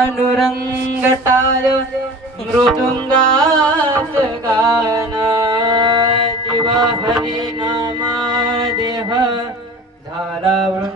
पांडुरंग मृदुंगात गाना जीवा हरी नामा देह धारावृ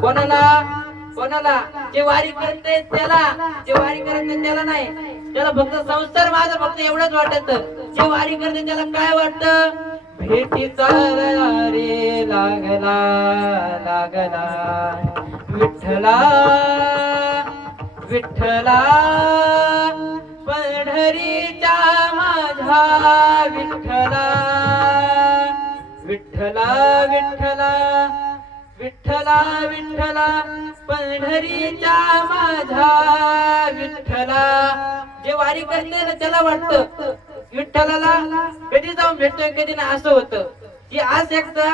कोणाला? कोणाला? जे वारी करते त्याला. जे वारी करते त्याला नाही. त्याला फक्त संसार माझं फक्त एवढंच वाटत. जे वारी करते त्याला काय वाटत? भेटीचा रे अरे लागला लागला. विठ्ठला विठ्ठला पंढरीच्या माझा विठ्ठला. विठ्ठला विठ्ठला. विठ्ठला विठ्ठला पंढरीच्या माझा विठ्ठला. जे वारी करते ना त्याला वाटतं विठ्ठलाला कधी जाऊन भेटतोय कधी ना असं होतं. ती आज एकदा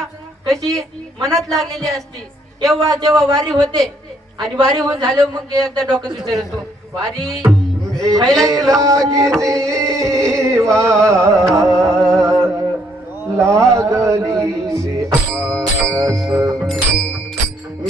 कशी मनात लागलेली असती तेव्हा जेव्हा वारी होते आणि वारी होऊन झाल्यावर मग एकदा डॉक्टर विचारतो वारी भेटी लागली.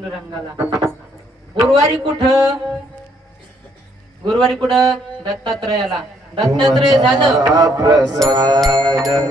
पांडुरंगाला. गुरुवारी कुठं? गुरुवारी कुठं? दत्तात्रयाला. दत्तात्रय झालं. प्रसाद.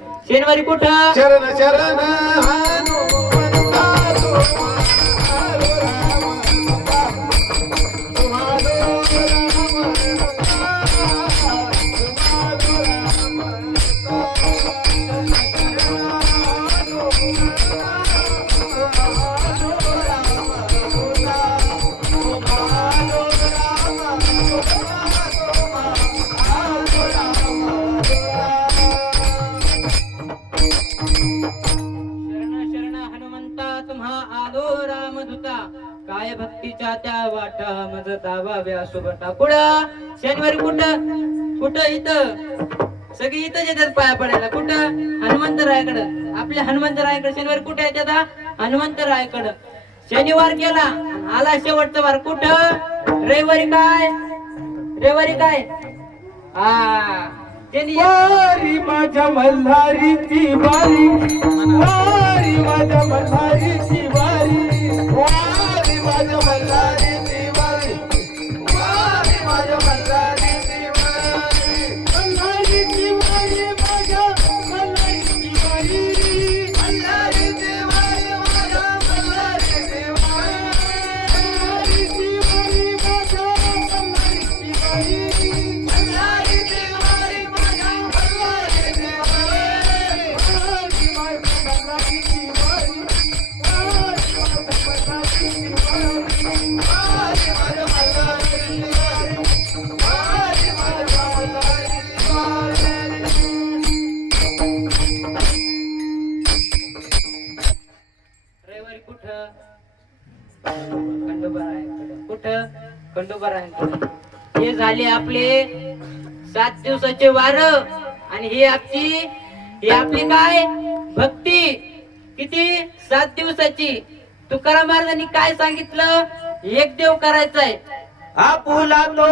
शनिवारी कुठं शरण शरण दावा कुठं? शनिवारी कुठं? कुठं इथं? सगळी इथं येतात पाया पडायला. कुठं? हनुमंतरायाकडं. आपल्या हनुमंतरायाकडे. शनिवारी कुठे येतात हनुमंत रायकडं शनिवार केला आला शेवटचा वार. कुठं? रविवारी काय? रविवारी काय? हा. त्यांनी वारी माझ्या मल्हारीची वारी वारी माझ्या मल्हारीची कुठं खंडोबा हे झाले आपले सात दिवसाचे वार आणि हे आपली ही आपली काय भक्ती? किती सात दिवसाची? तुकाराम महाराजांनी काय सांगितलं? एक देव करायचा आहे आपुला तो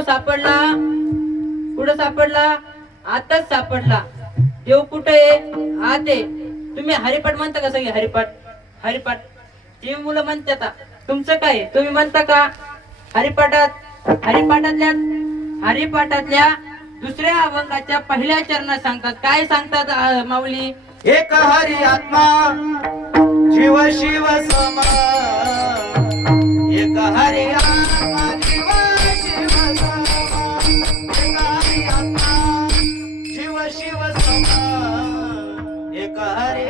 देव सापडला? कुठं सापडला? आताच सापडला. देव कुठे आहे? आत आहे. तुम्ही हरिपाठ म्हणता का सगळे हरिपाठ? हरिपाठ. ते मुलं म्हणतात तुमचं काय तुम्ही म्हणता का? हरिपाठात हरिपाठातल्या हरिपाठातल्या दुसऱ्या अभंगाच्या पहिल्या चरणात सांगतात. काय सांगतात माऊली? एक हरी आत्मा जीव शिव समा. एक हरी आत्मा एक हरी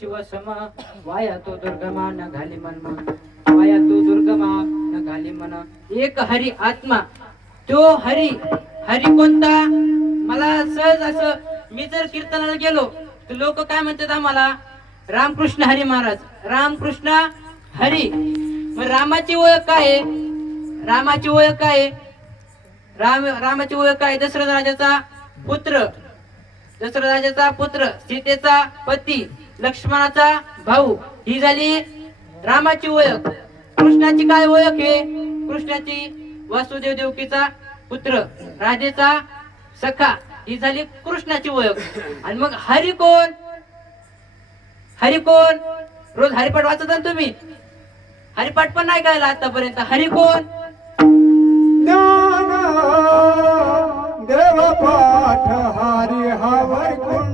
जीव शिव वाया तो दुर्गमा न घाली मन वाया तो दुर्गमा न घाली मन. एक हरी आत्मा. तो हरी हरी कोणता? मला सहज असं मी जर कीर्तनाला गेलो तर लोक काय म्हणतात आम्हाला? रामकृष्ण हरी महाराज. रामकृष्ण हरी. मग रामाची ओळख काय रामाची ओळख काय राम रामाची ओळख काय आहे? दशरथ राजाचा पुत्र. दशरथ राजाचा पुत्र सीतेचा पती. लक्ष्मणाचा भाऊ. ही झाली रामाची ओळख. कृष्णाची काय ओळख आहे कृष्णाची वासुदेव देवकीचा पुत्र राधेचा सखा. ही झाली कृष्णाची ओळख. आणि मग हरी कोण? हरी कोण? रोज हरिपाठ वाचत ना तुम्ही? हरिपाठ पण नाही कळला आतापर्यंत. हरी कोण? देव पाठ हरी हा कोण?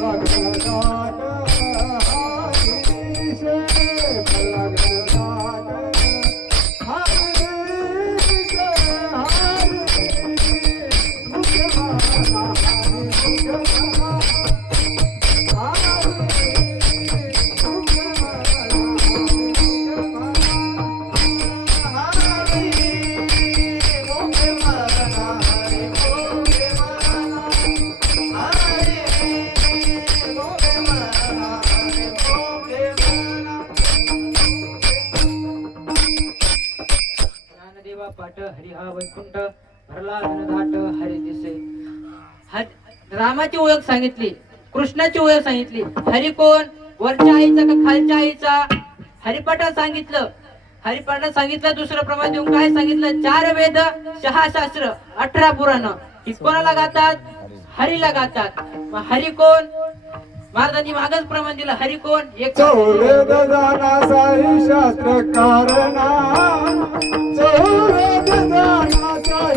はい、お願い。देवा पाठ हरी हा वैकुंठ भरला घनदाट हरी दिसे. रामाची ओळख सांगितली कृष्णाची ओळख सांगितली. हरी कोण? वरच्या आईचा का खालच्या आईचा? हरिपाठात सांगितलं. हरिपाठात सांगितलं दुसरं प्रमाण देऊन काय सांगितलं? चार वेद सहा शास्त्र अठरा पुराण. ही कोणाला गातात? हरीला गातात. मग हरी कोण? महाराजांनी मागच प्रमाण दिलं. हरी कोण? एक चौवेद जाना साई शास्त्र कारणा जाना साई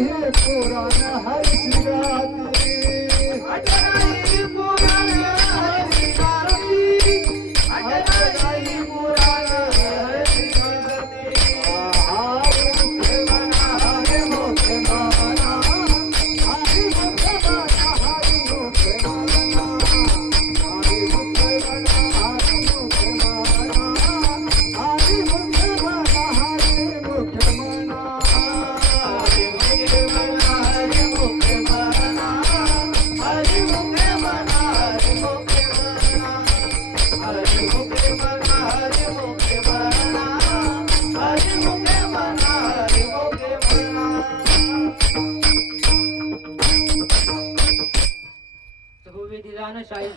पुराण हर्ष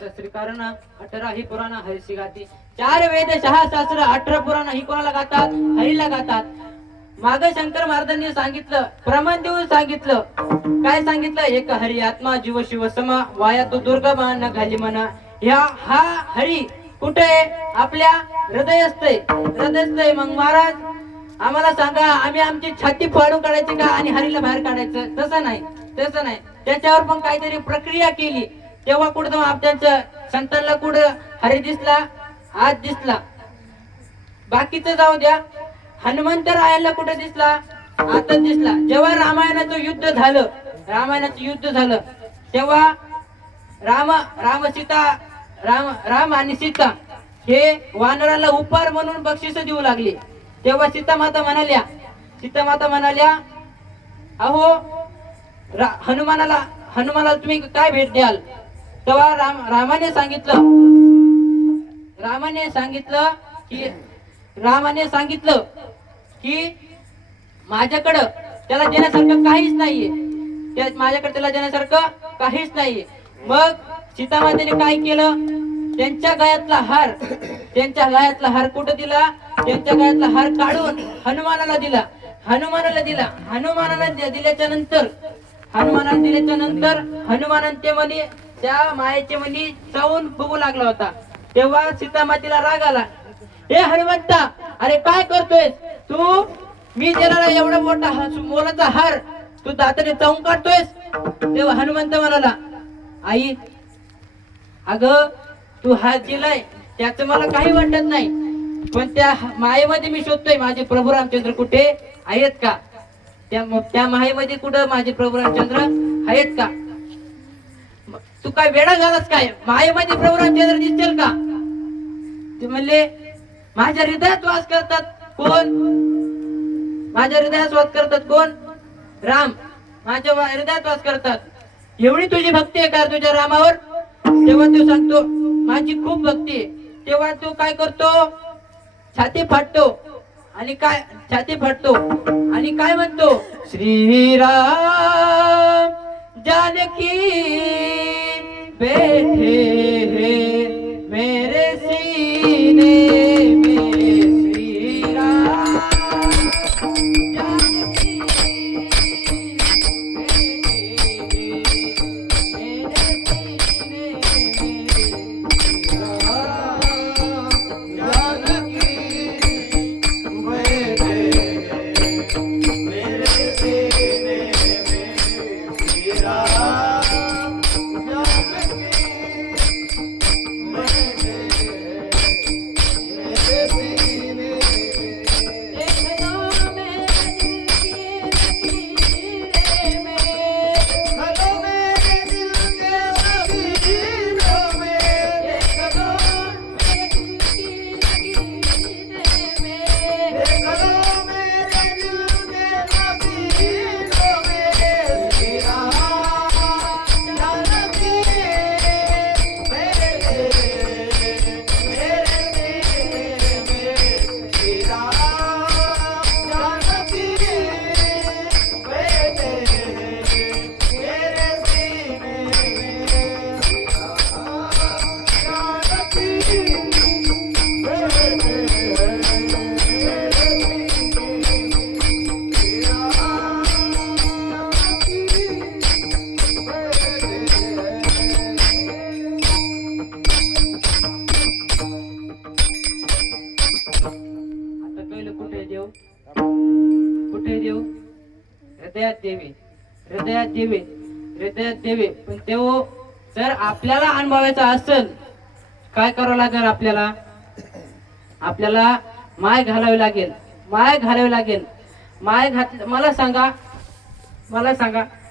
शास्त्री कारण अठरा ही पुराण हरिशी गाती. चार वेद सहा शास्त्र अठरा पुराण ही कोणाला गातात? हरीला गातात. माग शंकर महाराजांनी सांगितलं प्रमाण देऊन सांगितलं. काय सांगितलं? एक हरी आत्मा जीव शिव समा वाया तो दुर्गमा न घाली म्हणा. ह्या हा हरी कुठे? आपल्या हृदयस्थ हृदयस्थ मग महाराज आम्हाला सांगा आम्ही आमची छाती फाडून काढायची का आणि हरीला बाहेर काढायचं? तसं नाही. तसं नाही. त्याच्यावर पण काहीतरी प्रक्रिया केली. तेव्हा कुठं आपल्याचं संतांना कुठं हरी दिसला हात दिसला. बाकीचं जाऊ द्या. हनुमंतरायाला कुठे दिसला? आता दिसला. जेव्हा रामायणाचं युद्ध झालं रामायणाचं युद्ध झालं तेव्हा राम राम सीता राम राम आणि सीता हे वानराला उपहार म्हणून बक्षीस देऊ लागले. तेव्हा सीता माता म्हणाल्या सीता माता म्हणाल्या अहो हनुमानाला हनुमानाला तुम्ही काय भेट द्याल? तेव्हा राम रामाने सांगितलं रामाने सांगितलं की रामाने सांगितलं की माझ्याकडं त्याला देण्यासारखं काहीच नाहीये. त्या माझ्याकडे त्याला देण्यासारखं काहीच नाहीये. मग सीतामातेने काय केलं? त्यांच्या गळ्यातला हार त्यांच्या गळ्यातला हार कुठं दिला? त्यांच्या गळ्यातला हार काढून हनुमानाला दिला. हनुमानाला दिला. हनुमानाला दि- दिल्याच्या नंतर हनुमानाला दिल्याच्या नंतर हनुमानाने ते म्हणे त्या मायेचे मनी चावून बघू लागला होता. तेव्हा सीतामातीला राग आला. हे हनुमंता अरे काय करतोय तू मी देणारा एवढा मोठा मोलाचा हार तू दाताने चावून काढतोयस? तेव्हा हनुमंत म्हणाला आई अग तू हात दिलाय त्याच मला काही वाटत नाही. पण त्या मायेमध्ये मी शोधतोय माझे प्रभू रामचंद्र कुठे? आहेत का? त्या त्या मायेमध्ये कुठं माझे प्रभू रामचंद्र? आहेत का? तू काय वेडा झालास काय? मायेमध्ये प्रभू चंद्र दिसतील का? ते म्हणले माझ्या हृदयात वास करतात. कोण? माझ्या हृदयात वास करतात कोण? राम. माझ्या हृदयात वास करतात. एवढी तुझी भक्ती आहे का तुझ्या रामावर? तेव्हा तू सांगतो माझी खूप भक्ती आहे. तेव्हा तू काय करतो? छाती फाटतो. आणि काय? छाती फाटतो. आणि काय म्हणतो? श्रीराम जानकी बैठे हैं मेरे देवे पण देव जर आपल्याला अनुभवायचा असेल काय करावं लागेल आपल्याला? आपल्याला माय घालावी लागेल. माय घालावी लागेल. माय घात मला सांगा. मला सांगा.